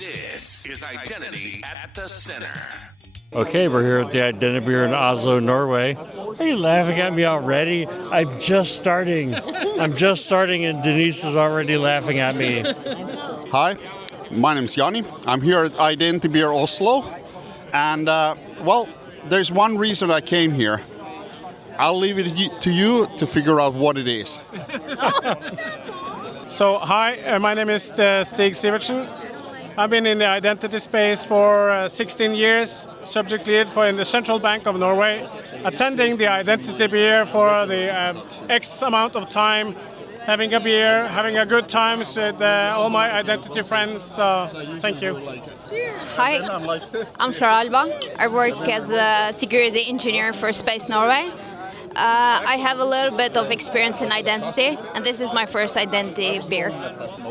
This is Identity at the Center. Okay, we're here at the IdentiBeer in Oslo, Norway. Are you laughing at me already? I'm just starting and Denise is already laughing at me. Hi, my name's Yanni. I'm here at IdentiBeer Oslo. And, there's one reason I came here. I'll leave it to you to figure out what it is. So, hi, my name is Stig Sivertsen. I've been in the identity space for 16 years, subject lead in the Central Bank of Norway, attending the IdentityBeer for the X amount of time, having a beer, having a good time with all my identity friends. So, thank you. Hi, I'm Clara Alba. I work as a security engineer for Space Norway. I have a little bit of experience in identity, and this is my first IdentiBeer.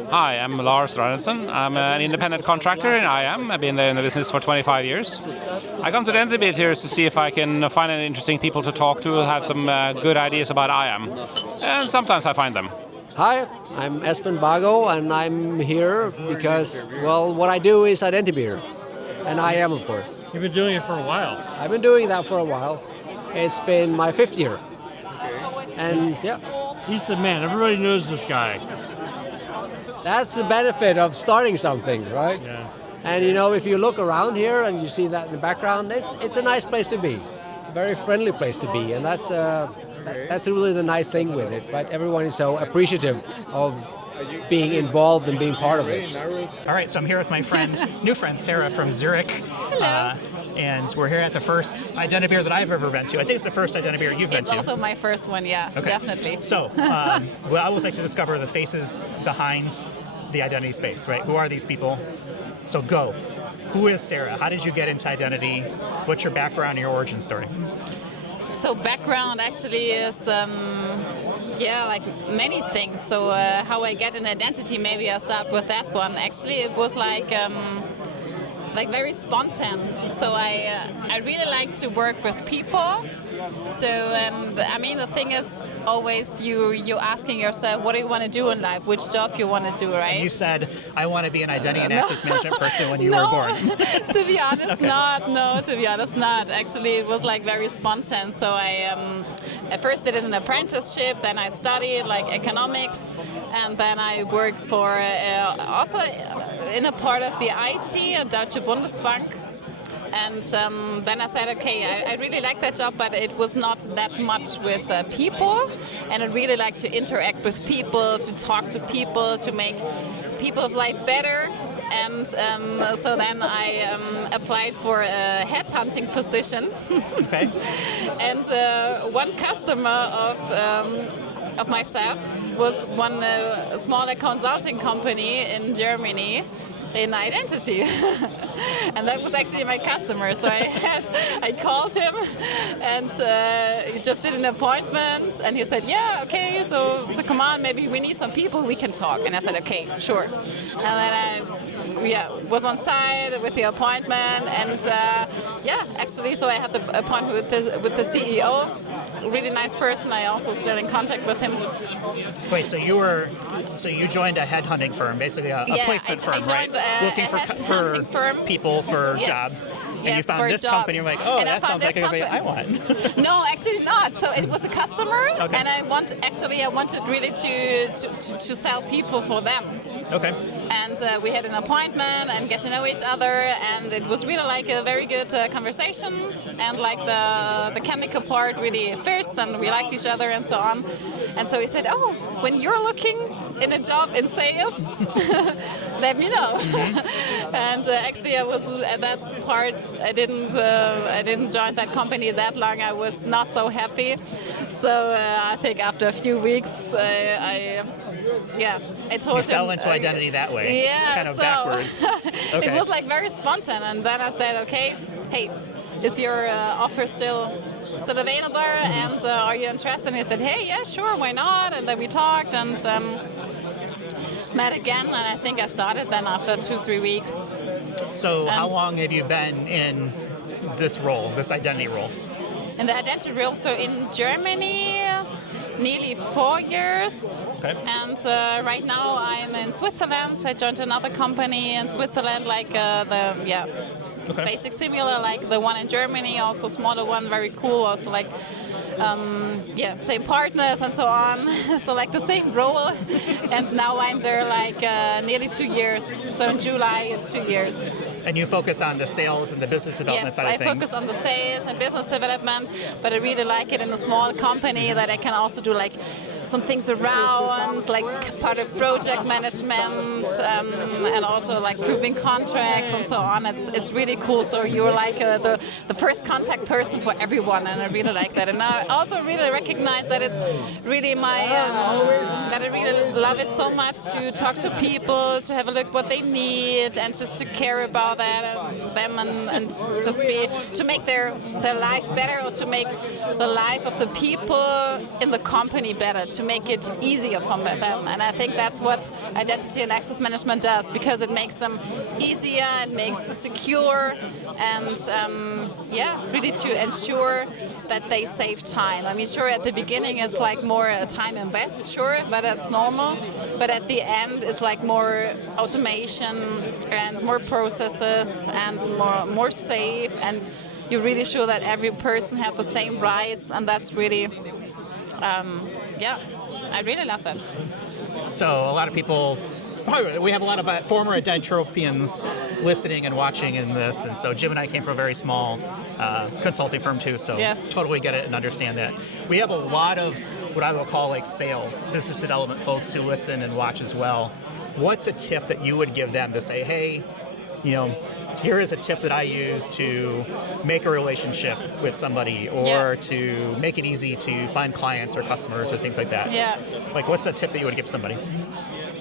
Hi, I'm Lars Reinhardsson. I'm an independent contractor in IAM. I've been there in the business for 25 years. I come to IdentiBeer here to see if I can find any interesting people to talk to, have some good ideas about IAM. And sometimes I find them. Hi, I'm Espen and I'm here because, what I do is IdentiBeer. And IAM, of course. You've been doing it for a while. I've been doing that for a while. It's been my 5th year. And yeah. He's the man. Everybody knows this guy. That's the benefit of starting something, right? Yeah. And if you look around here and you see that in the background, it's a nice place to be. A very friendly place to be. And that's really the nice thing with it, right? Everyone is so appreciative of being involved and being part of this. All right, so I'm here with my new friend Sarah from Zurich. Hello. And we're here at the first IdentiBeer that I've ever been to. I think it's the first IdentiBeer you've been It's to. also my first one, yeah, Okay. definitely. So, I always like to discover the faces behind the identity space, right? Who are these people? So go. Who is Sarah? How did you get into identity? What's your background and your origin story? So background actually is, like many things. So how I get an identity, maybe I start with that one. Actually, it was like very spontaneous. So I really like to work with people. So the thing is always you asking yourself, what do you want to do in life? Which job you want to do, right? And you said, I want to be an identity and access management person when you were born. To be honest, Okay. not. No, to be honest, not. Actually, it was very spontaneous. So I at first did an apprenticeship, then I studied economics, and then I worked for also in a part of the IT, Deutsche Bundesbank. And then I said, okay, I really like that job, but it was not that much with people. And I really like to interact with people, to talk to people, to make people's life better. And so then I applied for a headhunting position. Okay. And one customer of myself was one smaller consulting company in Germany in identity. And that was actually my customer. So I called him and he just did an appointment and he said, yeah, okay, so come on, maybe we need some people, we can talk. And I said, okay, sure. And then I was on site with the appointment and actually, so I had the appointment with the CEO, really nice person. I also still in contact with him. Wait, so you joined a headhunting firm, basically a placement firm, I joined right? Looking for firm. people for Yes. jobs, and Yes, you found for this jobs. company. You're like, oh, And I that found sounds like this a company I want. No, actually not. So it was a customer, Okay. and I wanted really to sell people for them. Okay. And we had an appointment and get to know each other, and it was really a very good conversation, and the chemical part really fits, and we liked each other and so on. And so he said, oh, when you're looking in a job in sales, let me know. Mm-hmm. And actually I was at that part, I didn't join that company that long. I was not so happy. So I think after a few weeks I told him. You fell into identity that way. Yeah, kind of backwards. Okay. It was very spontaneous, and then I said, okay, hey, is your offer still available? Mm-hmm. And are you interested? And he said, hey, yeah, sure, why not? And then we talked and met again, and I think I started then after 2-3 weeks. So how long have you been in this role, this identity role? In the identity role, so in Germany, nearly 4 years. Okay. And right now I'm in Switzerland. I joined another company in Switzerland, like Okay. basic similar like the one in Germany, also smaller one, very cool, also like same partners and so on. So like the same role. And now I'm there like nearly 2 years. So in July it's 2 years. And you focus on the sales and the business development side of things. Yes, I focus on the sales and business development, but I really like it in a small company that I can also do like some things around, like part of project management and also like proving contracts and so on. It's really cool. So you're like the first contact person for everyone, and I really like that. And I also really recognize that it's really that I really love it so much to talk to people, to have a look what they need, and just to care about them and just to make their life better, or to make the life of the people in the company better, to make it easier for them. And I think that's what identity and access management does, because it makes them easier, it makes secure, and really to ensure that they save time. I mean, sure, at the beginning it's like more time invest, sure, but that's normal. But at the end it's like more automation and more processes and more safe, and you're really sure that every person has the same rights, and that's really, I really love that. So a lot of people, we have a lot of former Identitropians listening and watching in this, and so Jim and I came from a very small consulting firm too, so yes. Totally get it and understand that. We have a lot of what I will call like sales, business development folks who listen and watch as well. What's a tip that you would give them to say, hey, here is a tip that I use to make a relationship with somebody, or to make it easy to find clients or customers or things like that? Yeah. Like, what's a tip that you would give somebody?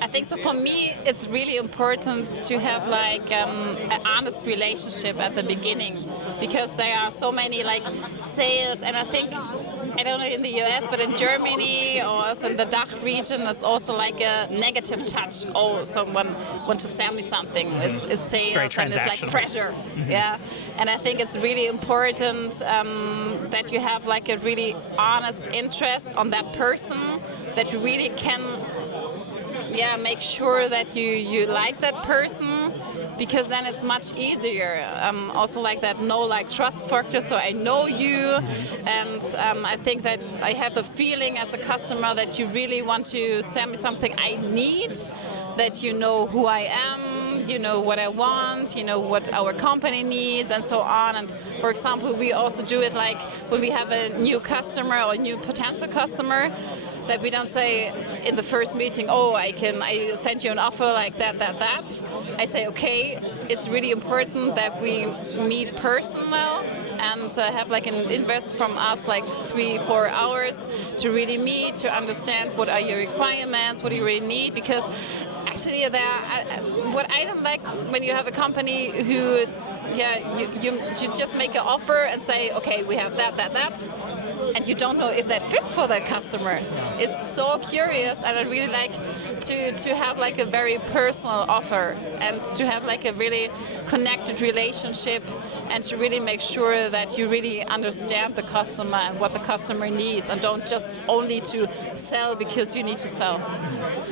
I think so. For me, it's really important to have like an honest relationship at the beginning, because there are so many like sales, and I think, I don't know in the US, but in Germany or also in the DACH region, it's also like a negative touch. Oh, someone wants to sell me something. It's sales and it's like pressure. Yeah, and I think it's really important that you have like a really honest interest on that person, that you really can make sure that you like that person, because then it's much easier. Also like that trust factor, so I know you, and I think that I have the feeling as a customer that you really want to sell me something I need, that you know who I am, you know what I want, you know what our company needs, and so on. And for example, we also do it like when we have a new customer or a new potential customer, that we don't say in the first meeting, oh, I send you an offer like that. I say, okay, it's really important that we meet personal and have like an invest from us like 3-4 hours to really meet, to understand what are your requirements, what do you really need, because actually what I don't like when you have a company who, you just make an offer and say, okay, we have that, and you don't know if that fits for that customer. It's so curious, and I really like to have like a very personal offer, and to have like a really connected relationship, and to really make sure that you really understand the customer and what the customer needs, and don't just only to sell because you need to sell.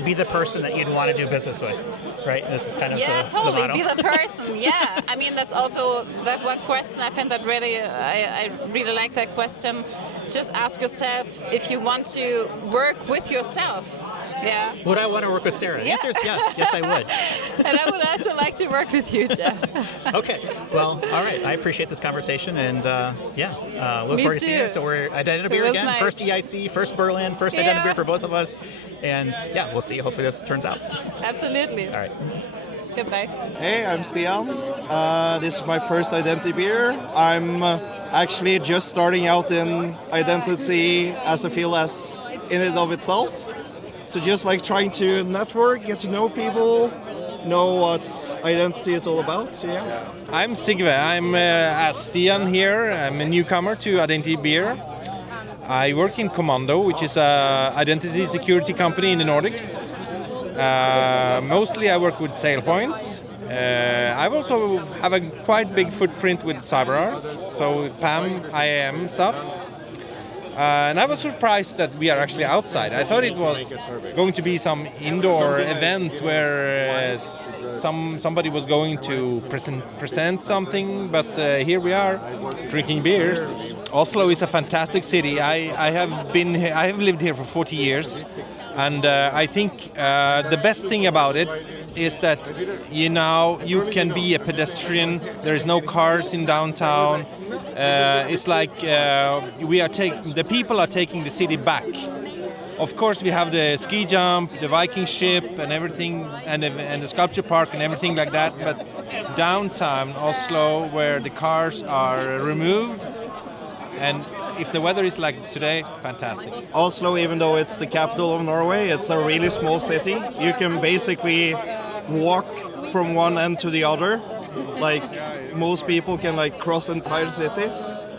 Be the person that you'd want to do business with, right? This is kind of totally. the motto. Be the person. Yeah, I mean that's also that one question. I find that really, I really like that question. Just ask yourself if you want to work with yourself. Yeah. Would I want to work with Sarah? The answer is yes. Yes, I would. And I would also like to work with you, Jeff. Okay. Well, all right. I appreciate this conversation, and look forward to seeing you. So we're IdentityBeer again. Nice. First EIC, first Berlin, first IdentityBeer for both of us. And we'll see. Hopefully this turns out. Absolutely. All right. Goodbye. Hey, I'm Stian. This is my first IdentiBeer. I'm actually just starting out in identity as a field as in and of itself. So just like trying to network, get to know people, know what identity is all about. So yeah. I'm Sigve. I'm as Stian here. I'm a newcomer to IdentiBeer. I work in Commando, which is an identity security company in the Nordics. Mostly I work with SailPoint. I also have a quite big footprint with CyberArk, so PAM, IAM stuff. And I was surprised that we are actually outside. I thought it was going to be some indoor event where somebody was going to present something, but here we are drinking beers. Oslo is a fantastic city. I have lived here for 40 years, and I think the best thing about it is that you can be a pedestrian. There is no cars in downtown. It's like the people are taking the city back. Of course, we have the ski jump, the Viking ship, and everything, and the sculpture park and everything like that. But downtown Oslo, where the cars are removed, and if the weather is like today, fantastic. Oslo, even though it's the capital of Norway, it's a really small city. You can basically walk from one end to the other. Like most people can like cross the entire city,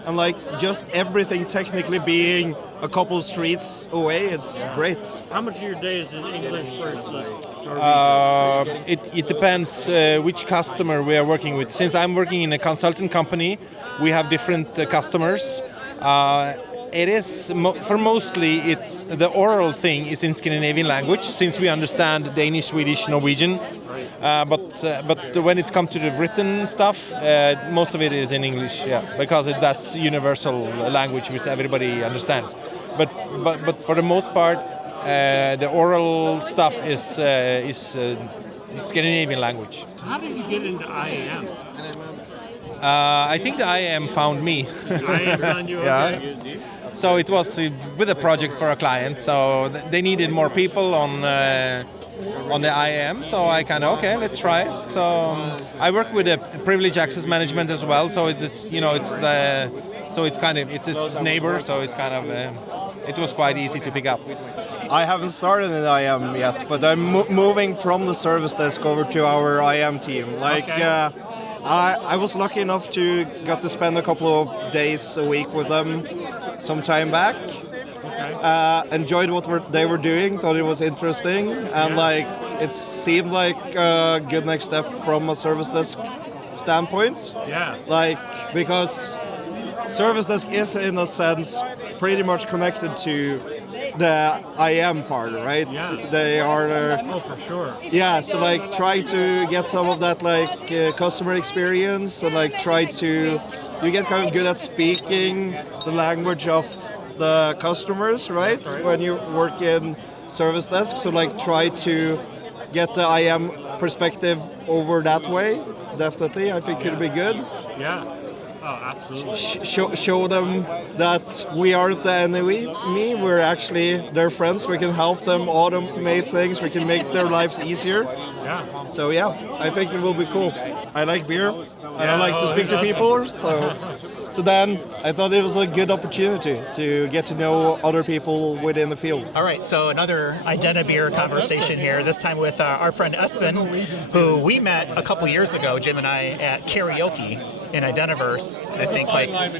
and like just everything technically being a couple of streets away is great. How much of your day is in English versus Norwegian? It depends which customer we are working with. Since I'm working in a consultant company, we have different customers. It is for mostly it's the oral thing is in Scandinavian language, since we understand Danish, Swedish, Norwegian. But when it's come to the written stuff, most of it is in English, because that's universal language which everybody understands. But for the most part, the oral stuff is Scandinavian language. How did you get into IAM? I think the IAM found me. IAM found you, okay. Yeah. So it was with a project for a client. So they needed more people on the IAM. So I kind of let's try it. So I work with a privilege access management as well. So it's its neighbor. So it's kind of it was quite easy to pick up. I haven't started in IAM yet, but I'm moving from the service desk over to our IAM team. I was lucky enough to get to spend a couple of days a week with them some time back. Enjoyed what they were doing, thought it was interesting, and it seemed like a good next step from a service desk standpoint. Because service desk is in a sense pretty much connected to the IAM part, right? Yeah. They are oh, for sure. Yeah, so try to get some of that customer experience, and you get kind of good at speaking the language of the customers, right? When you work in service desk, so try to get the IAM perspective over that way. Definitely, I think could be good. Yeah. Oh, absolutely. Show them that we aren't the enemy. We're actually their friends. We can help them automate things. We can make their lives easier. Yeah. So I think it will be cool. I like beer, and I like to speak to people. So then I thought it was a good opportunity to get to know other people within the field. All right, so another IdentiBeer conversation here, this time with our friend Espen, who we met a couple years ago, Jim and I, at karaoke in Identiverse, I think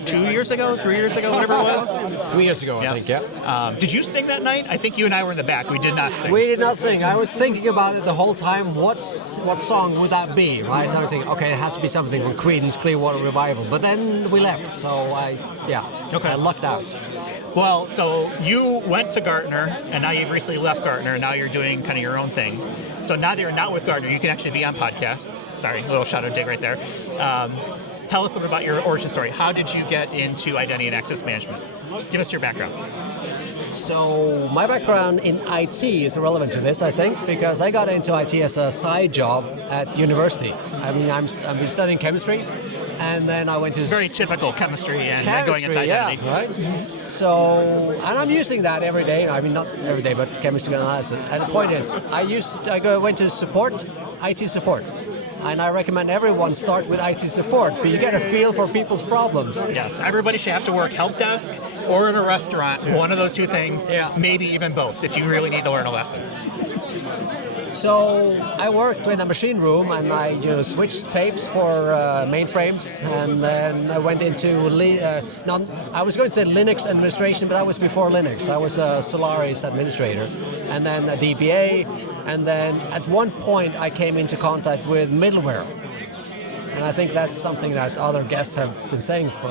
3 years ago, whatever it was. 3 years ago, I think, yeah. Did you sing that night? I think you and I were in the back. We did not sing. We did not sing. I was thinking about it the whole time. What song would that be, right? I was thinking, okay, it has to be something from Creedence Clearwater Revival. But then we left, so I lucked out. Well, so you went to Gartner, and now you've recently left Gartner, and now you're doing kind of your own thing. So now that you're not with Gartner, you can actually be on podcasts. Sorry, little shadow dig right there. Tell us a little bit about your origin story. How did you get into identity and access management? Give us your background. So my background in IT is relevant to this, I think, because I got into IT as a side job at university. I mean, I've been studying chemistry, and then I went to... Very typical chemistry and going into identity. Yeah, right? So, and I'm using that every day. I mean, not every day, but chemistry analysis. And the point is, I went to support, IT support. And I recommend everyone start with IT support, but you get a feel for people's problems. Yes, everybody should have to work help desk or in a restaurant, one of those two things, maybe even both, if you really need to learn a lesson. So I worked in a machine room, and I switched tapes for mainframes, and then I went into I was going to say Linux administration, but that was before Linux. I was a Solaris administrator, and then a DBA, and then at one point I came into contact with middleware. And I think that's something that other guests have been saying for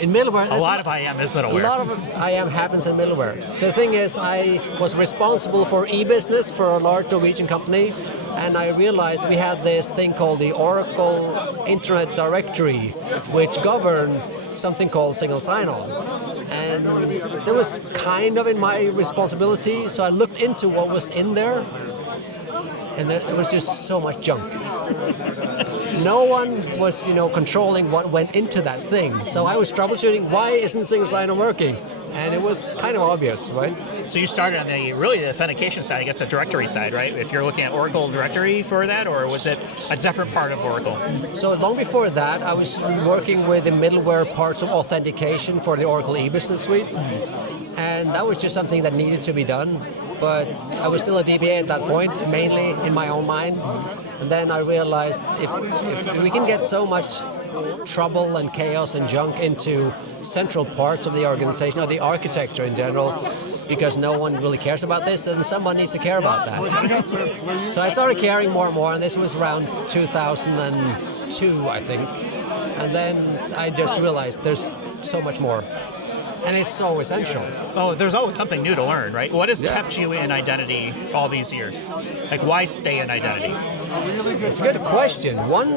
in middleware. A lot of IAM is middleware. A lot of IAM happens in middleware. So the thing is, I was responsible for e-business for a large Norwegian company, and I realized we had this thing called the Oracle Internet Directory, which governed something called single sign-on. And that was kind of in my responsibility, so I looked into what was in there, and there was just so much junk. No one was, controlling what went into that thing. So I was troubleshooting, why isn't single sign-on working? And it was kind of obvious, right? So you started on the authentication side, I guess the directory side, right? If you're looking at Oracle Directory for that, or was it a different part of Oracle? So long before that, I was working with the middleware parts of authentication for the Oracle e-business suite. And that was just something that needed to be done. But I was still a DBA at that point, mainly in my own mind. And then I realized if we can get so much trouble and chaos and junk into central parts of the organization or the architecture in general, because no one really cares about this, then someone needs to care about that. So I started caring more and more, and this was around 2002, I think. And then I just realized there's so much more. And it's so essential. Oh, there's always something new to learn, right? What has kept you in identity all these years? Like, why stay in identity? It's a good question. One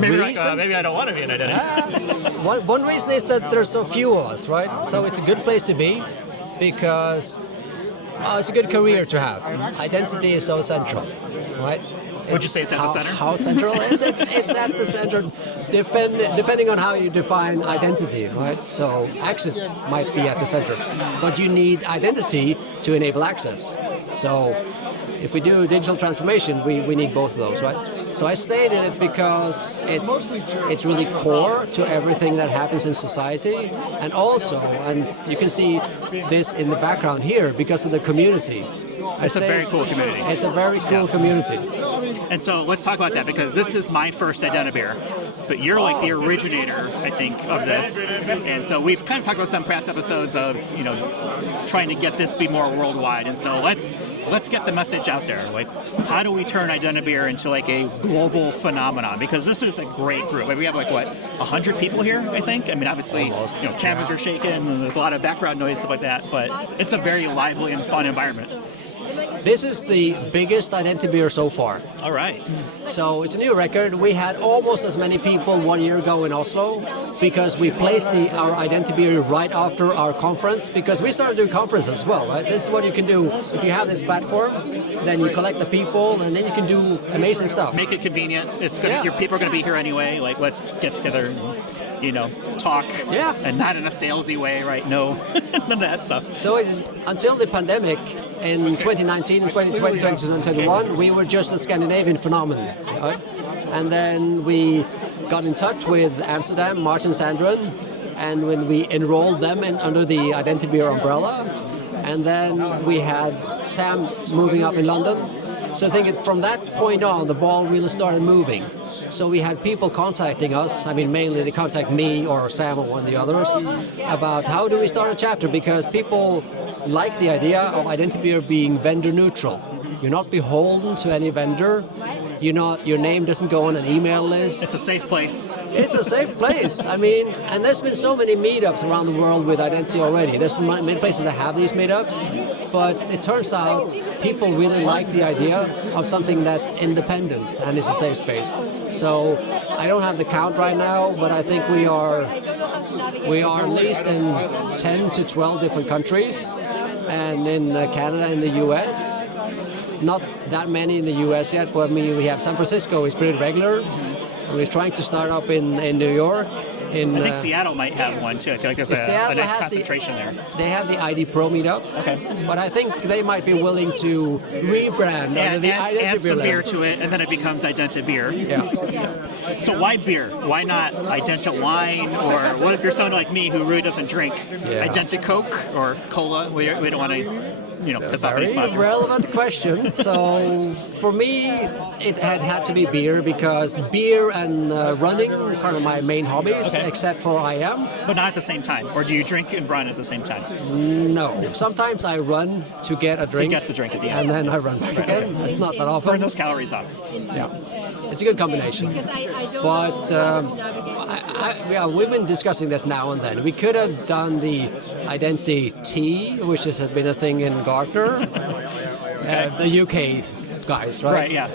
reason... maybe I don't want to be in identity. One reason is that there's so few of us, right? So it's a good place to be because it's a good career to have. Identity is so central, right? Would you say it's at the center? How central? It's at the center, depending on how you define identity, right? So access might be at the center, but you need identity to enable access. So if we do digital transformation, we need both of those, right? So I stayed in it because it's really core to everything that happens in society, and also, and you can see this in the background here, because of the community. It's a very cool community. It's a very cool community. And so let's talk about that, because this is my first IdentiBeer, but you're like the originator, I think, of this. And so we've kind of talked about some past episodes of, trying to get this to be more worldwide. And so let's get the message out there. Like, how do we turn IdentiBeer into like a global phenomenon? Because this is a great group. We have 100 people here, I think. I mean, obviously, cameras are shaking and there's a lot of background noise, stuff like that, but it's a very lively and fun environment. This is the biggest IdentiBeer so far. All right. So it's a new record. We had almost as many people 1 year ago in Oslo because we placed our IdentiBeer right after our conference, because we started doing conferences as well, right? This is what you can do. If you have this platform, then you collect the people and then you can do amazing stuff. Make it convenient. It's good. Your people are going to be here anyway. Like, let's get together and, talk. Yeah. And not in a salesy way, right? No, none of that stuff. So until the pandemic, in 2019 and 2020, 2021, we were just a Scandinavian phenomenon, right? And then we got in touch with Amsterdam, Martin Sandren, and when we enrolled them under the IdentiBeer umbrella, and then we had Sam moving up in London. So I think from that point on, the ball really started moving. So we had people contacting us. I mean, mainly they contact me or Sam or one of the others about how do we start a chapter, because people like the idea of IdentiBeer being vendor neutral. You're not beholden to any vendor. Your name doesn't go on an email list. It's a safe place. It's a safe place. I mean, and there's been so many meetups around the world with identity already. There's many places that have these meetups, but it turns out people really like the idea of something that's independent and is a safe space. So I don't have the count right now, but I think we are at least in 10 to 12 different countries, and in Canada and the US. Not that many in the US yet, but I mean, we have San Francisco is pretty regular. We're trying to start up in New York. I think Seattle might have one too. I feel like there's a nice concentration there. They have the ID Pro meetup. Okay. But I think they might be willing to rebrand under the IdentiBeer. Add some beer to it, and then it becomes IdentiBeer. Yeah. So why beer? Why not IdentiWine? Or what if you're someone like me who really doesn't drink? IdentiCoke or cola? We don't want to piss off any Very sponsors? relevant question. So for me, it had to be beer because beer and running are kind of my main hobbies, Okay. except for IM. But not at the same time. Or do you drink and run at the same time? No. Sometimes I run to get a drink. To get the drink at the end. And then I run back again. It's not that often. Burn those calories off. Yeah. It's a good combination. But we've been discussing this now and then. We could have done the Identity Tea, which has been a thing in Gartner. The UK guys, right? Right, yeah.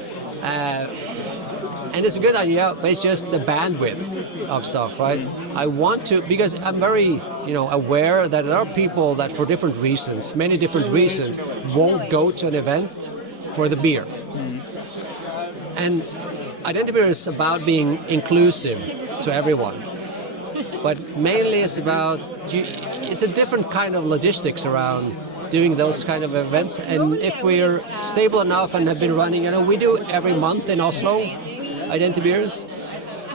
And it's a good idea, but it's just the bandwidth of stuff, right? I want to, because I'm very, aware that there are people that for different reasons, many different reasons, won't go to an event for the beer. And IdentiBeer is about being inclusive to everyone. But mainly it's about, it's a different kind of logistics around doing those kind of events. And if we're stable enough and have been running, we do every month in Oslo, IdentiBeers.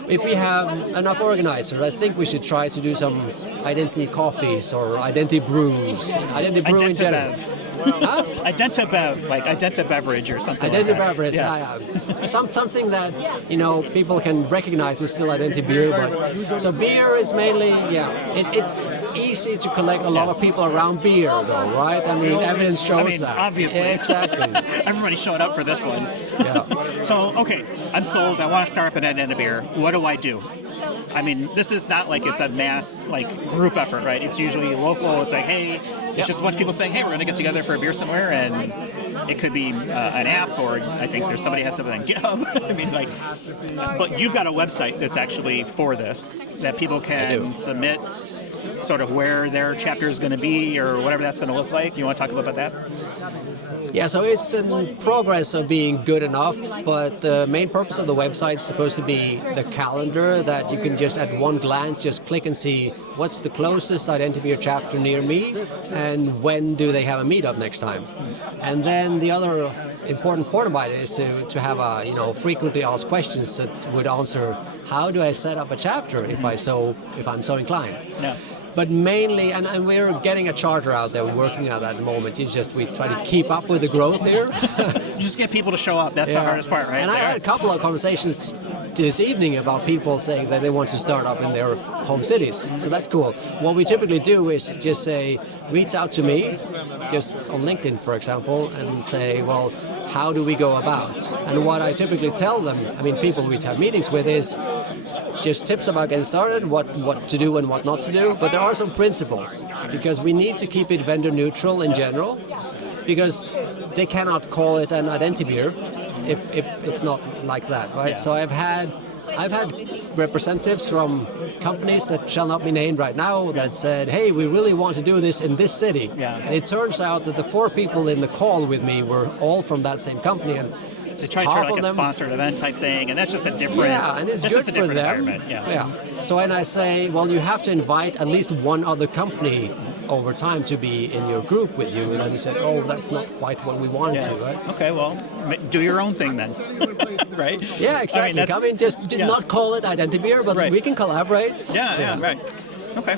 If we have enough organizers, I think we should try to do some identity coffees or identity brews. Identity brew in general. Huh? IdentiBev, like IdentiBeverage or something Identity like that. beverage, yeah. Something that, people can recognize is still IdentiBeer. But, so beer is mainly, it's easy to collect a lot of people around beer, though, right? I mean, evidence shows that. Obviously. Yeah, exactly. Everybody showed up for this one. Yeah. So, okay, I'm sold. I want to start up an IdentiBeer. What do I do? I mean, this is not like it's a mass, group effort, right? It's usually local. It's like, hey, it's just a bunch of people saying, hey, we're going to get together for a beer somewhere, and it could be an app, or I think there's somebody has something on GitHub. I mean, but you've got a website that's actually for this, that people can submit sort of where their chapter is going to be or whatever that's going to look like. You want to talk about that? Yeah, so it's in progress of being good enough, but the main purpose of the website is supposed to be the calendar that you can just at one glance just click and see what's the closest IdentiBeer chapter near me and when do they have a meetup next time. And then the other important part about it is to have a frequently asked questions that would answer how do I set up a chapter if I'm so inclined. Yeah. But mainly, and we're getting a charter out there, we're working on that at the moment. It's just we try to keep up with the growth here. Just get people to show up. That's the hardest part, right? And I had a couple of conversations this evening about people saying that they want to start up in their home cities. So that's cool. What we typically do is just say, reach out to me, just on LinkedIn, for example, and say, well, how do we go about? And what I typically tell them, people we have meetings with, is just tips about getting started, what to do and what not to do. But there are some principles, because we need to keep it vendor neutral in general, because they cannot call it an IdentiBeer if it's not like that, right? Yeah. So I've had representatives from companies that shall not be named right now that said, hey, we really want to do this in this city. Yeah. And it turns out that the 4 people in the call with me were all from that same company. And they try to turn like a sponsored event type thing, and that's just a different. Yeah, and it's good for them. Yeah. So when I say, well, you have to invite at least one other company over time to be in your group with you, and then he said, oh, that's not quite what we want to, right? Okay, well, do your own thing then, right? Yeah, exactly. Just not call it IdentiBeer, but we can collaborate. Yeah, right. Okay.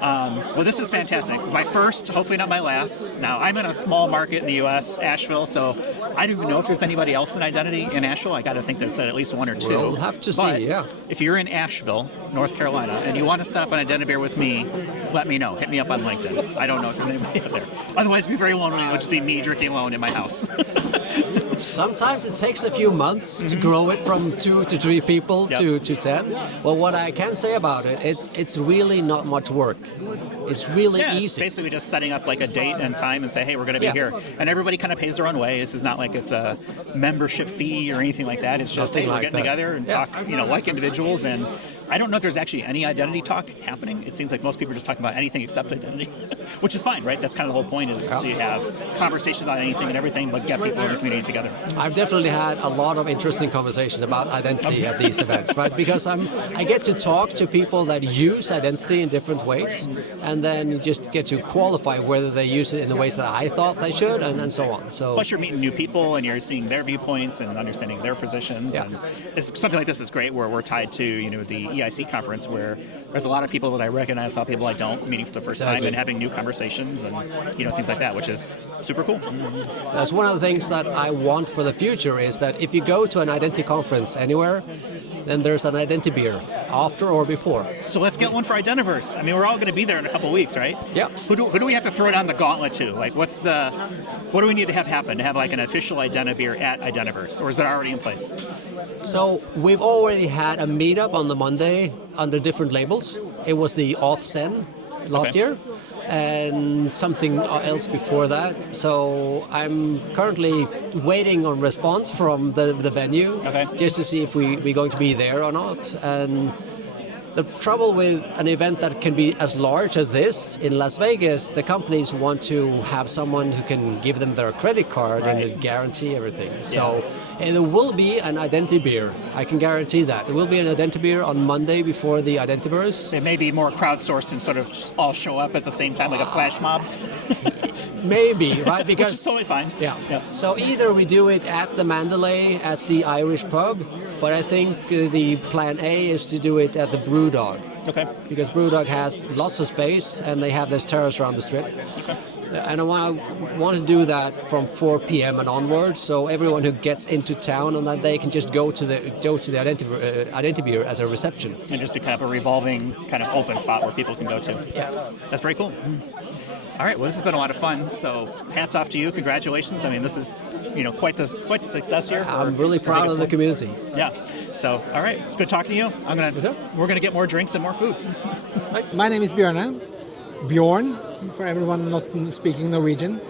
Well, this is fantastic. My first, hopefully not my last. Now, I'm in a small market in the U.S., Asheville, so I don't even know if there's anybody else in identity in Asheville. I got to think there's at least 1 or 2. We'll have to see, yeah. If you're in Asheville, North Carolina, and you want to stop on IdentiBeer with me, let me know. Hit me up on LinkedIn. I don't know if there's anybody out there. Otherwise, it'd be very lonely. It'll just be me drinking alone in my house. Sometimes it takes a few months to grow it from 2 to 3 people to 10. Well, what I can say about it, it's really not much work. It's really easy. It's basically just setting up like a date and time and say, hey, we're going to be here. And everybody kind of pays their own way. This is not like it's a membership fee or anything like that. It's just, hey, we're getting together and talk, like individuals. And I don't know if there's actually any identity talk happening. It seems like most people are just talking about anything except identity, which is fine, right? That's kind of the whole point, is to have conversations about anything and everything, but get people in the community together. I've definitely had a lot of interesting conversations about identity at these events, right? Because I get to talk to people that use identity in different ways, and then you just get to qualify whether they use it in the ways that I thought they should, and so on. So plus, you're meeting new people, and you're seeing their viewpoints and understanding their positions. And it's, something like this is great, where we're tied to the EIC conference where there's a lot of people that I recognize, a lot of people I don't, meeting for the first time and having new conversations and things like that, which is super cool. So that's one of the things that I want for the future is that if you go to an Identity conference anywhere, then there's an IdentiBeer after or before. So let's get one for Identiverse. I mean, we're all going to be there in a couple of weeks, right? Yeah. Who do we have to throw down the gauntlet to? Like, what do we need to have happen to have like an official IdentiBeer at Identiverse, or is it already in place? So we've already had a meetup on the Monday under different labels. It was the Auth-Sen last year, and something else before that. So I'm currently waiting on response from the venue, just to see if we're going to be there or not. And the trouble with an event that can be as large as this in Las Vegas, the companies want to have someone who can give them their credit card and guarantee everything. So there will be an IdentiBeer. I can guarantee that. There will be an IdentiBeer on Monday before the Identiverse. It may be more crowdsourced and sort of just all show up at the same time, like a flash mob. Maybe, right? Because which is totally fine. Yeah. So either we do it at the Mandalay, at the Irish pub, but I think the plan A is to do it at the Brewdog. Okay. Because Brewdog has lots of space and they have this terrace around the strip. Okay. And I want to do that from 4 p.m. and onwards, so everyone who gets into town on that day can just go to the IdentiBeer as a reception. And just be kind of a revolving, kind of open spot where people can go to. Yeah. That's very cool. All right, well, this has been a lot of fun. So, hats off to you. Congratulations. I mean, this is, quite the success here. I'm really proud of the community. Yeah. So, all right, it's good talking to you. We're gonna get more drinks and more food. My name is Bjørn, for everyone not speaking Norwegian.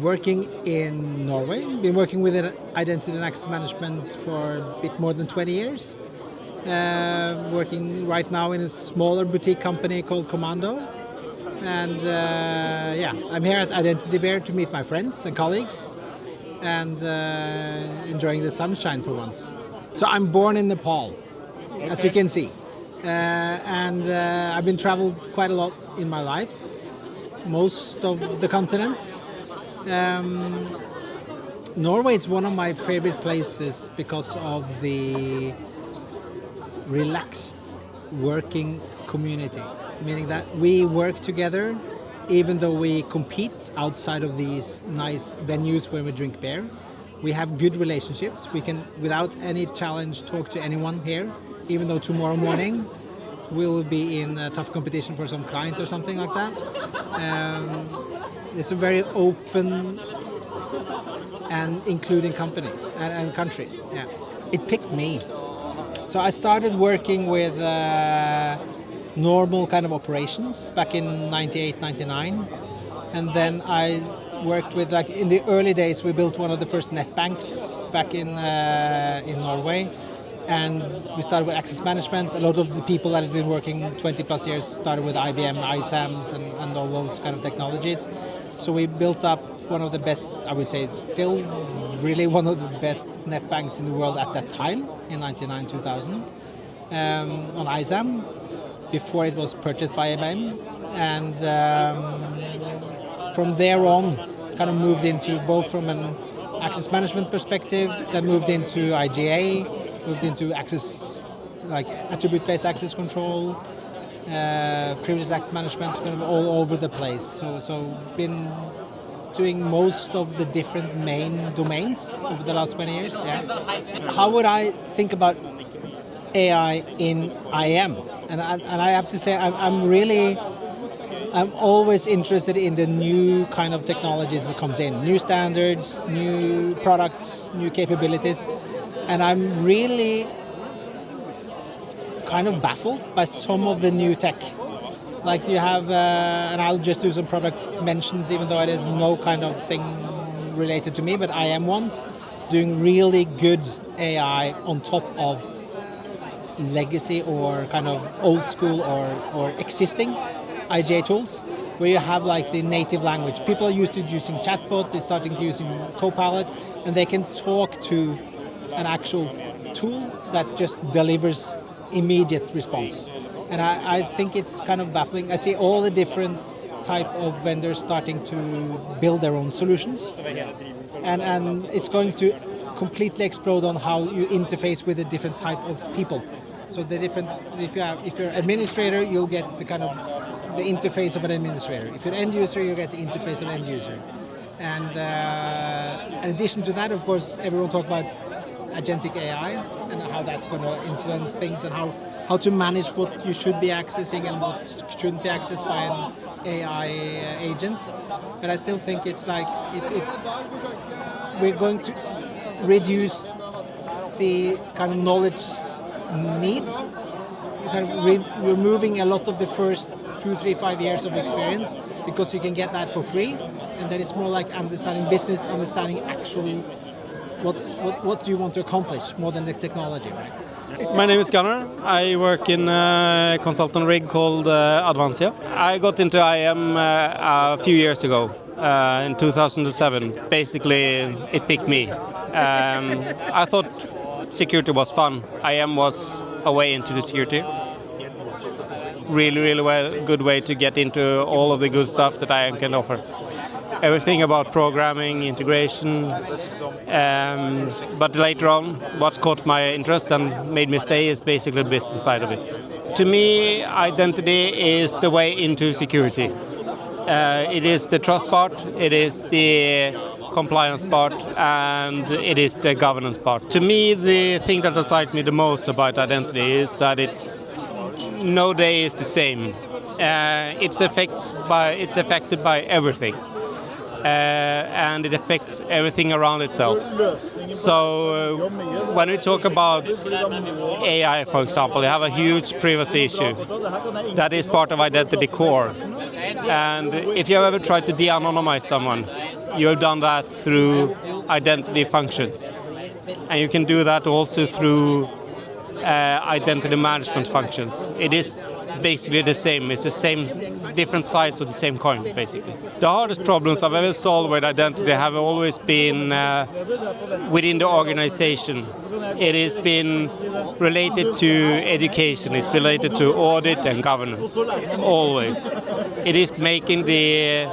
Working in Norway. Been working with identity and access management for a bit more than 20 years. Working right now in a smaller boutique company called Commando. And I'm here at IdentityBeer to meet my friends and colleagues and enjoying the sunshine for once. So I'm born in Nepal, as you can see. And I've been traveled quite a lot in my life, most of the continents. Norway is one of my favorite places because of the relaxed working community. Meaning that we work together, even though we compete outside of these nice venues where we drink beer. We have good relationships. We can, without any challenge, talk to anyone here, even though tomorrow morning we will be in a tough competition for some client or something like that. It's a very open and including company and country. Yeah, it picked me. So I started working with normal kind of operations back in 98, 99. And then I worked with, like in the early days, we built one of the first net banks back in Norway. And we started with access management. A lot of the people that have been working 20 plus years started with IBM, ISAMs and all those kind of technologies. So we built up one of the best, I would say, still really one of the best net banks in the world at that time in 99, 2000 on ISAM. Before it was purchased by IBM, and from there on kind of moved into both from an access management perspective, then moved into IGA, moved into access, like attribute-based access control, privileged access management, kind of all over the place. So been doing most of the different main domains over the last 20 years. Yeah. How would I think about AI in IAM? And I have to say, I'm always interested in the new kind of technologies that comes in, new standards, new products, new capabilities, and I'm really kind of baffled by some of the new tech. Like you have, and I'll just do some product mentions, even though it is no kind of thing related to me, but I am ones doing really good AI on top of legacy or kind of old school or existing IGA tools, where you have like the native language. People are used to using chatbot, they're starting to using Copilot, and they can talk to an actual tool that just delivers immediate response. And I think it's kind of baffling. I see all the different type of vendors starting to build their own solutions, and it's going to completely explode on how you interface with a different type of people. So the different, if you're administrator, you'll get the kind of the interface of an administrator. If you're end user, you get the interface of an end user. And in addition to that, of course, everyone talk about agentic AI and how that's going to influence things and how to manage what you should be accessing and what shouldn't be accessed by an AI agent. But I still think it's like we're going to reduce the kind of knowledge need. Kind of removing a lot of the first 2, 3, 5 years of experience because you can get that for free, and then it's more like understanding business, understanding actual what do you want to accomplish more than the technology, right? My name is Gunnar. I work in a consultant rig called Advancia. I got into IAM a few years ago, in 2007. Basically, it picked me. I thought security was fun. IAM was a way into the security. Really good way to get into all of the good stuff that IAM can offer. Everything about programming, integration, but later on, what's caught my interest and made me stay is basically the business side of it. To me, identity is the way into security. It is the trust part, it is the compliance part, and it is the governance part. To me, the thing that excites me the most about identity is that no day is the same. It's affected by everything. And it affects everything around itself. So when we talk about AI, for example, you have a huge privacy issue. That is part of identity core. And if you have ever tried to de-anonymize someone, you have done that through identity functions. And you can do that also through identity management functions. It is basically the same. It's the same, different sides of the same coin, basically. The hardest problems I've ever solved with identity have always been within the organization. It has been related to education. It's related to audit and governance, always. It is making the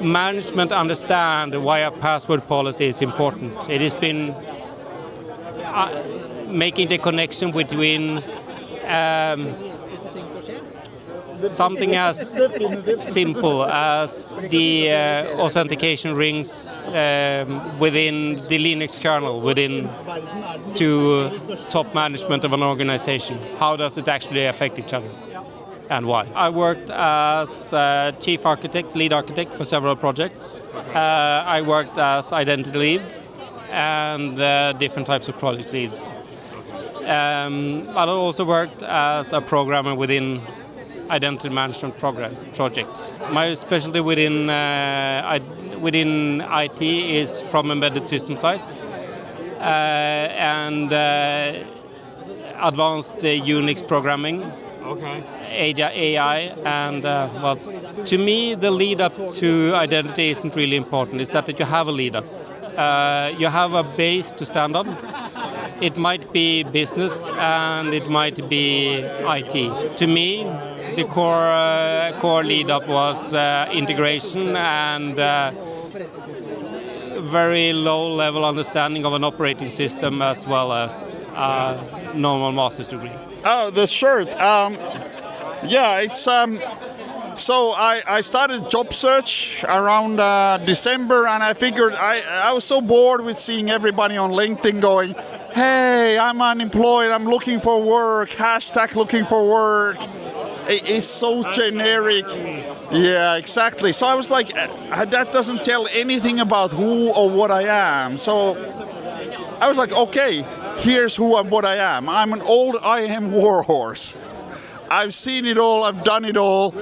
management understand why a password policy is important. It has been making the connection between something as simple as the authentication rings within the Linux kernel, to top management of an organization. How does it actually affect each other and why? I worked as chief architect, lead architect for several projects. I worked as identity lead and different types of project leads. I also worked as a programmer within identity management projects. My specialty within IT is from embedded system sites and advanced Unix programming, AI, and to me the lead up to identity isn't really important. It's that you have a lead up. You have a base to stand on. It might be business and it might be IT. To me, the core lead up was integration and very low level understanding of an operating system as well as normal master's degree. Oh, the shirt. Yeah, it's so I started job search around December, and I figured I was so bored with seeing everybody on LinkedIn going, hey, I'm unemployed, I'm looking for work, hashtag looking for work. It's so generic. Yeah, exactly. So I was like, that doesn't tell anything about who or what I am. So I was like, okay, here's who and what I am. I'm an old IAM warhorse. I've seen it all, I've done it all.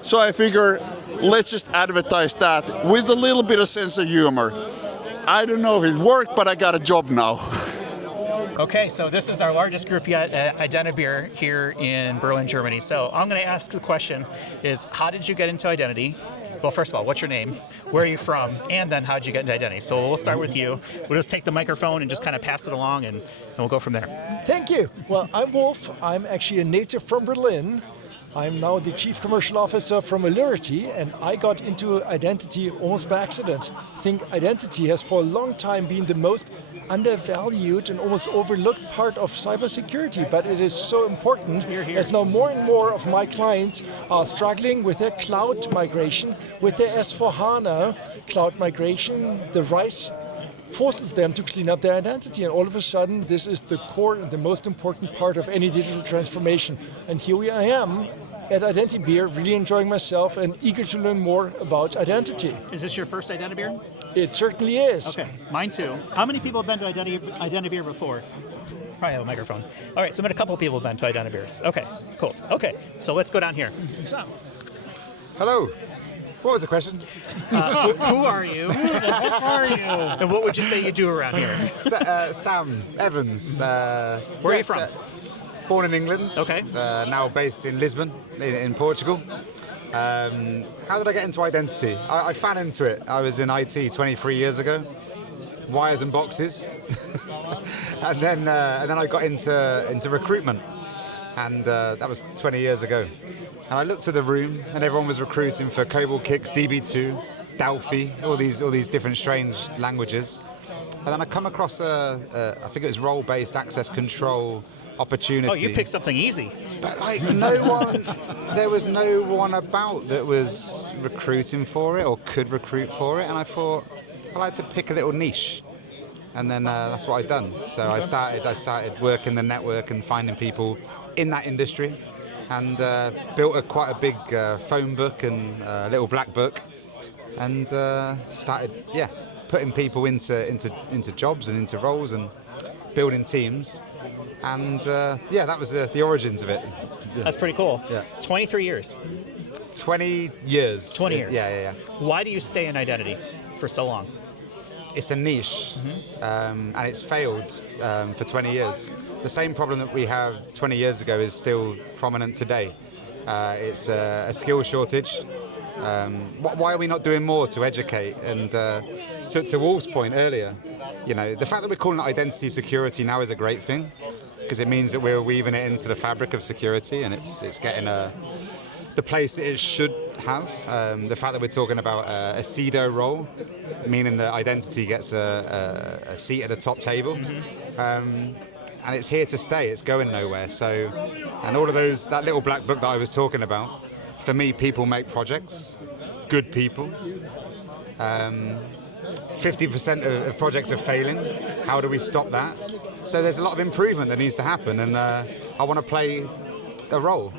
So I figure, let's just advertise that with a little bit of sense of humor. I don't know if it worked, but I got a job now. Okay, so this is our largest group yet at IdentiBeer here in Berlin, Germany. So I'm going to ask the question is, how did you get into identity? Well, first of all, what's your name? Where are you from? And then how did you get into identity? So we'll start with you. We'll just take the microphone and just kind of pass it along and we'll go from there. Thank you. Well, I'm Wolf. I'm actually a native from Berlin. I'm now the Chief Commercial Officer from Allurity, and I got into identity almost by accident. I think identity has for a long time been the most undervalued and almost overlooked part of cybersecurity, but it is so important as now more and more of my clients are struggling with their cloud migration, with their S4HANA cloud migration. The rise forces them to clean up their identity, and all of a sudden this is the core and the most important part of any digital transformation. And here I am at IdentiBeer, really enjoying myself and eager to learn more about identity. Is this your first IdentiBeer? It certainly is. Okay, mine too. How many people have been to IdentiBeer before? Probably have a microphone. All right, so a couple of people have been to IdentiBeers. Okay, cool. Okay, so let's go down here. Hello. What was the question? Who are you? Who are you? And what would you say you do around here? Sam Evans. Where are you from? Born in England. Okay. Now based in Lisbon, in Portugal. How did I get into identity? I fell into it. I was in IT 23 years ago. Wires and boxes. and then I got into recruitment. And that was 20 years ago. And I looked at the room, and everyone was recruiting for COBOL Kicks, DB2, Delphi, all these different strange languages. And then I come across I think it was role-based access control opportunity. Oh, you picked something easy. But there was no one about that was recruiting for it or could recruit for it. And I thought, I'd like to pick a little niche. And then that's what I'd done. So I started working the network and finding people in that industry. And built quite a big phone book and a little black book, and started putting people into jobs and into roles and building teams, and that was the origins of it. Yeah. That's pretty cool. Yeah. 23 years. 20 years. 20 years. Yeah. Why do you stay in identity for so long? It's a niche, and it's failed for 20 years. The same problem that we had 20 years ago is still prominent today. It's a skill shortage. Why are we not doing more to educate? And to Wolf's point earlier, the fact that we're calling it identity security now is a great thing, because it means that we're weaving it into the fabric of security, and it's getting the place that it should have. The fact that we're talking about a CIDO role, meaning that identity gets a seat at the top table. And it's here to stay, it's going nowhere. So, and all of that little black book that I was talking about, for me, people make projects, good people. 50% of projects are failing. How do we stop that? So there's a lot of improvement that needs to happen, and I want to play a role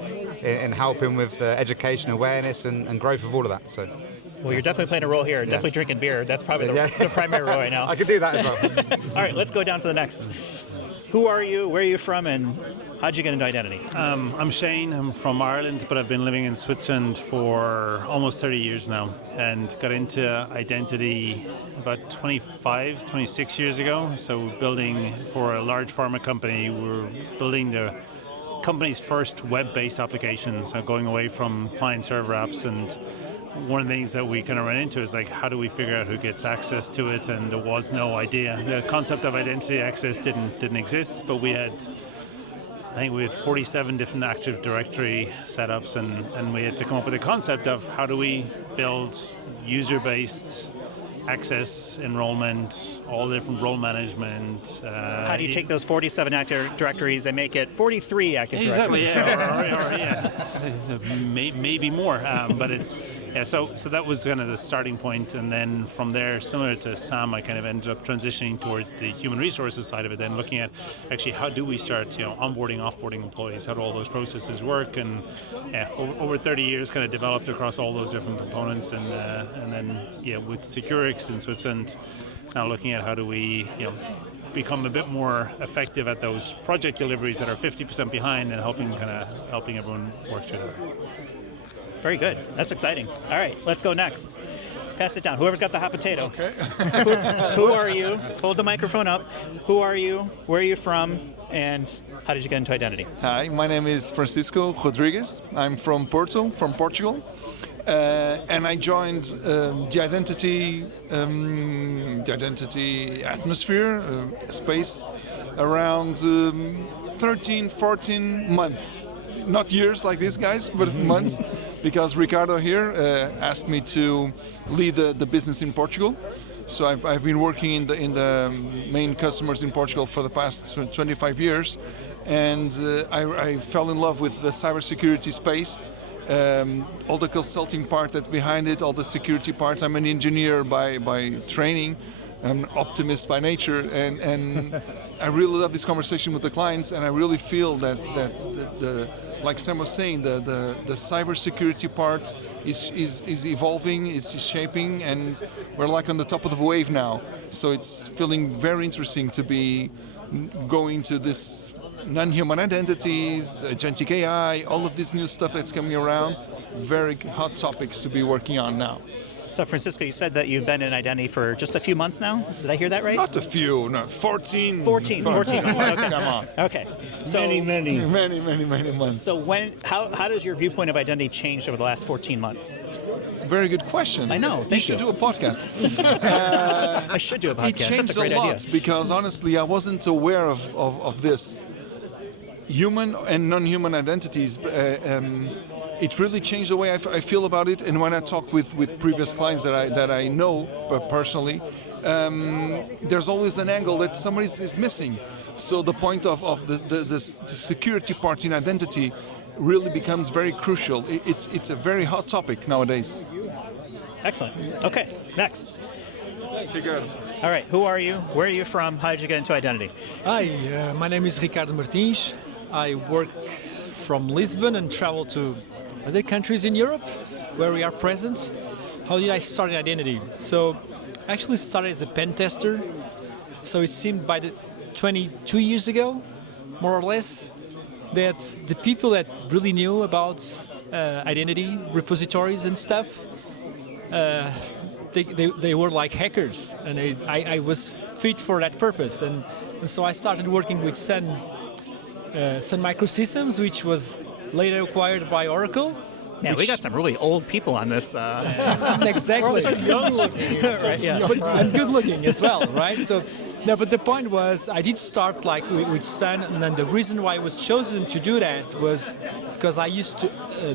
in helping with education, awareness, and growth of all of that. So. Well, you're definitely playing a role here, definitely drinking beer. That's probably the primary role right now. I could do that as well. All right, let's go down to the next. Who are you, where are you from, and how'd you get into identity? I'm Shane, I'm from Ireland, but I've been living in Switzerland for almost 30 years now, and got into identity about 26 years ago. So building for a large pharma company, we're building the company's first web-based application, so going away from client-server apps. And one of the things that we kind of ran into is like, how do we figure out who gets access to it? And there was no idea. The concept of identity access didn't exist, but I think we had 47 different Active Directory setups, and we had to come up with a concept of how do we build user-based access, enrollment, all the different role management. How do you take those 47 Active Directories and make it 43 Active Directories? Exactly, maybe more, but so that was kind of the starting point, and then from there, similar to Sam, I kind of ended up transitioning towards the human resources side of it, then looking at actually how do we start onboarding, offboarding employees, how do all those processes work, and over 30 years kind of developed across all those different components, and then with Securix in Switzerland, now looking at how do we become a bit more effective at those project deliveries that are 50% behind, and helping everyone work through that. Very good. That's exciting. All right, let's go next. Pass it down. Whoever's got the hot potato. Okay. Who are you? Hold the microphone up. Who are you? Where are you from? And how did you get into identity? Hi, my name is Francisco Rodrigues. I'm from Portugal. And I joined the identity atmosphere space around 13, 14 months not years like these guys, but months, because Ricardo here asked me to lead the business in Portugal. So I've been working in the main customers in Portugal for the past 25 years, and I fell in love with the cybersecurity space. All the consulting part that's behind it, all the security parts. I'm an engineer by training. I'm an optimist by nature, and I really love this conversation with the clients, and I really feel that the like Sam was saying, the cybersecurity part is evolving, is shaping, and we're like on the top of the wave now. So it's feeling very interesting to be going to this non-human identities, agentic AI, all of this new stuff that's coming around. Very hot topics to be working on now. So, Francisco, you said that you've been in identity for just a few months now. Did I hear that right? Not a few, no, 14. 14 months. Okay. Come on. Okay. So Many months. So how does your viewpoint of identity change over the last 14 months? Very good question. I know. Thank you. You should do a podcast. I should do a podcast. It changed That's a great a lot idea. because honestly, I wasn't aware of this. Human and non-human identities. It really changed the way I feel about it, and when I talk with previous clients that I know personally, there's always an angle that somebody is missing. So the point of the security part in identity really becomes very crucial. It's a very hot topic nowadays. Excellent. Okay, next. Ricardo. All right, who are you? Where are you from? How did you get into identity? Hi, my name is Ricardo Martins. I work from Lisbon and travel to other countries in Europe where we are present. How did I start in identity? So I actually started as a pen tester. So it seemed by the 22 years ago, more or less, that the people that really knew about identity repositories and stuff, they were like hackers, and I was fit for that purpose. And so I started working with Sun Microsystems, which was later acquired by Oracle. Yeah, we got some really old people on this. Exactly. Young looking. Right, yeah. And good looking as well, right? So, no, but the point was, I did start like with Sun, and then the reason why I was chosen to do that was because I used to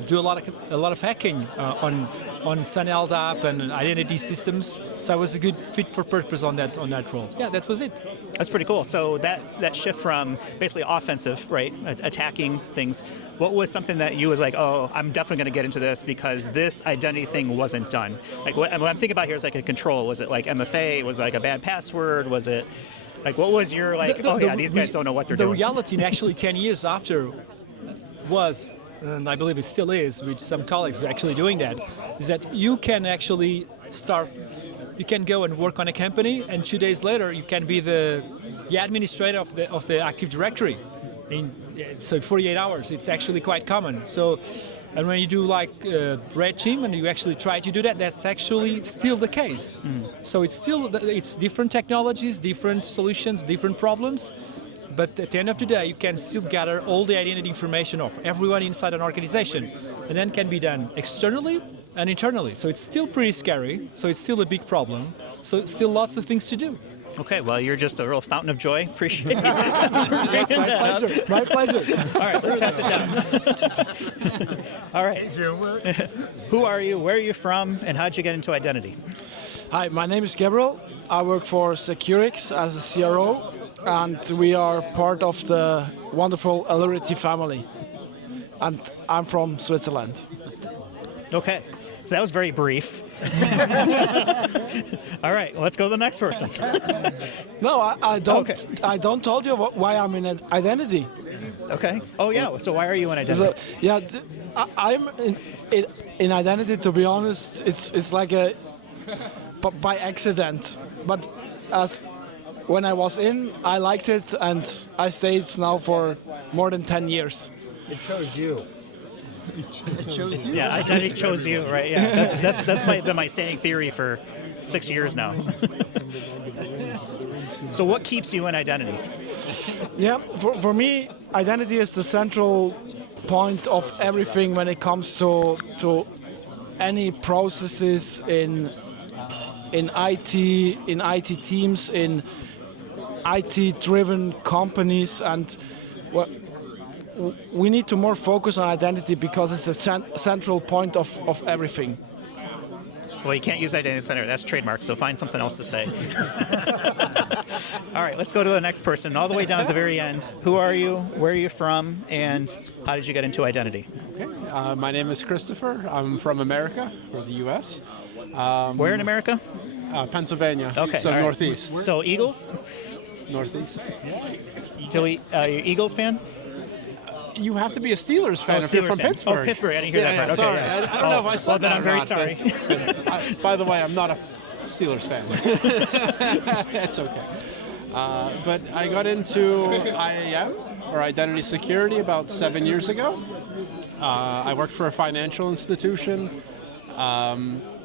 do a lot of hacking on Sun LDAP and identity systems. So I was a good fit for purpose on that role. Yeah, that was it. That's pretty cool. So that shift from basically offensive, right, attacking things, what was something that you was like, oh, I'm definitely going to get into this because this identity thing wasn't done? Like what I'm thinking about here is like a control. Was it like MFA? Was it like a bad password? Was it like what was your like? These guys don't know what they're doing. The reality, and actually 10 years after, was, and I believe it still is, with some colleagues actually doing that, is that you can actually start. You can go and work on a company, and 2 days later, you can be the administrator of the Active Directory. So 48 hours, it's actually quite common. So, and when you do like red team and you actually try to do that, that's actually still the case. So it's different technologies, different solutions, different problems. But at the end of the day, you can still gather all the identity information of everyone inside an organization, and then can be done externally and internally. So it's still pretty scary. So it's still a big problem. So still lots of things to do. Okay, well, you're just a real fountain of joy. Appreciate it. That's my pleasure. My pleasure. All right, let's pass it down. All right. Who are you? Where are you from? And how'd you get into identity? Hi, my name is Gabriel. I work for Securix as a CRO, and we are part of the wonderful Allurity family. And I'm from Switzerland. Okay, so that was very brief. All right, let's go to the next person. No, I don't. Okay. I don't told you why I'm in identity. Okay. Oh yeah. So why are you in identity? So, yeah, I'm in identity. To be honest, it's like a by accident. But when I was in, I liked it, and I stayed now for more than 10 years. It chose you. It chose you. Yeah, identity chose you, right? Yeah, that's been my standing theory for 6 years now. So what keeps you in identity? Yeah, for me, identity is the central point of everything when it comes to any processes in IT teams, in IT-driven companies, and we need to more focus on identity because it's a central point of everything. Well, you can't use Identity Center. That's trademark, so find something else to say. All right, let's go to the next person, all the way down at the very end. Who are you? Where are you from? And how did you get into identity? Okay. My name is Christopher. I'm from America, or the U.S. Where in America? Pennsylvania. Okay. So all right. northeast. So Eagles? Northeast. So you Eagles fan? You have to be a Steelers fan if you're from fan. Pittsburgh. Oh, Pittsburgh. I didn't hear that part. Okay, Sorry. yeah. I don't know if I said well, that then I'm or very not, sorry. but by the way, I'm not a Steelers fan. That's okay. But I got into IAM, or Identity Security, about 7 years ago. I worked for a financial institution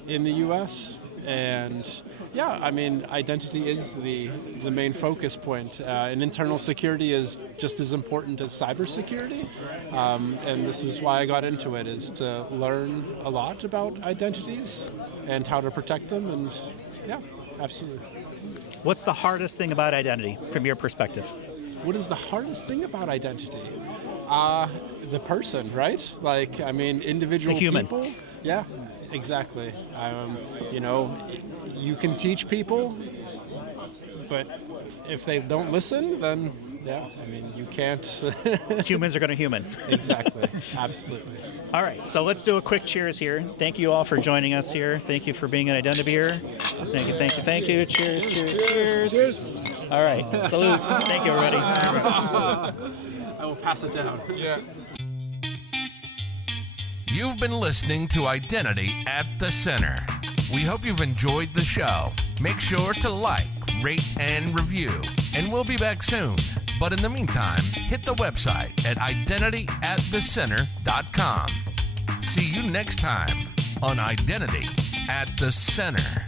in the U.S. And yeah, I mean, identity is the main focus point. And internal security is just as important as cybersecurity. And this is why I got into it, is to learn a lot about identities and how to protect them. And yeah, absolutely. What's the hardest thing about identity from your perspective? What is the hardest thing about identity? The person, right? Like, I mean, individual the human. people. Yeah, exactly. You know, you can teach people, but if they don't listen, then yeah, I mean, you can't. Humans are going to human. Exactly. Absolutely. All right, so let's do a quick cheers here. Thank you all for joining us here. Thank you for being at IdentiBeer. Thank you, thank you, thank you. Cheers, cheers, cheers. Cheers. All right, salute. Thank you, everybody. I will pass it down. Yeah. You've been listening to Identity at the Center. We hope you've enjoyed the show. Make sure to like, rate, and review. And we'll be back soon. But in the meantime, hit the website at identityatthecenter.com. See you next time on Identity at the Center.